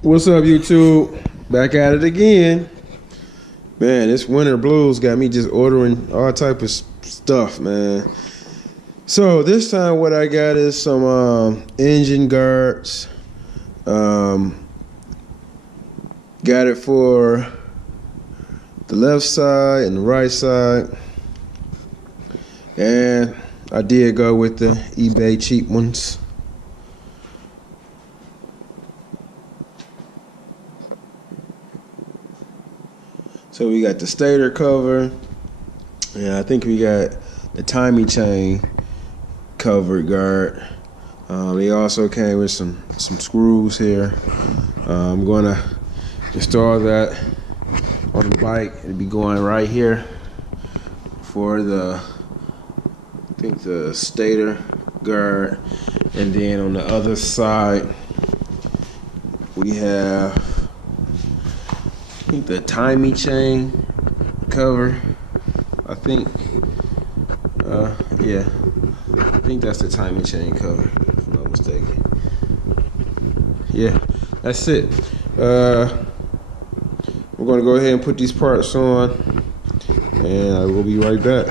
What's up, YouTube? Back at it again. Man, this winter blues got me just ordering all type of stuff, man. So this time what I got is some engine guards. Got it for the left side and the right side. And I did go with the eBay cheap ones. So we got the stator cover, and I think we got the timing chain covered guard. They also came with some screws here. I'm gonna install that on the bike. It'll be going right here for the, I think the stator guard, and then on the other side we have, I think, the timing chain cover. I think, yeah, I think that's the timing chain cover, if I'm not mistaken. Yeah, that's it. We're gonna go ahead and put these parts on, and I will be right back.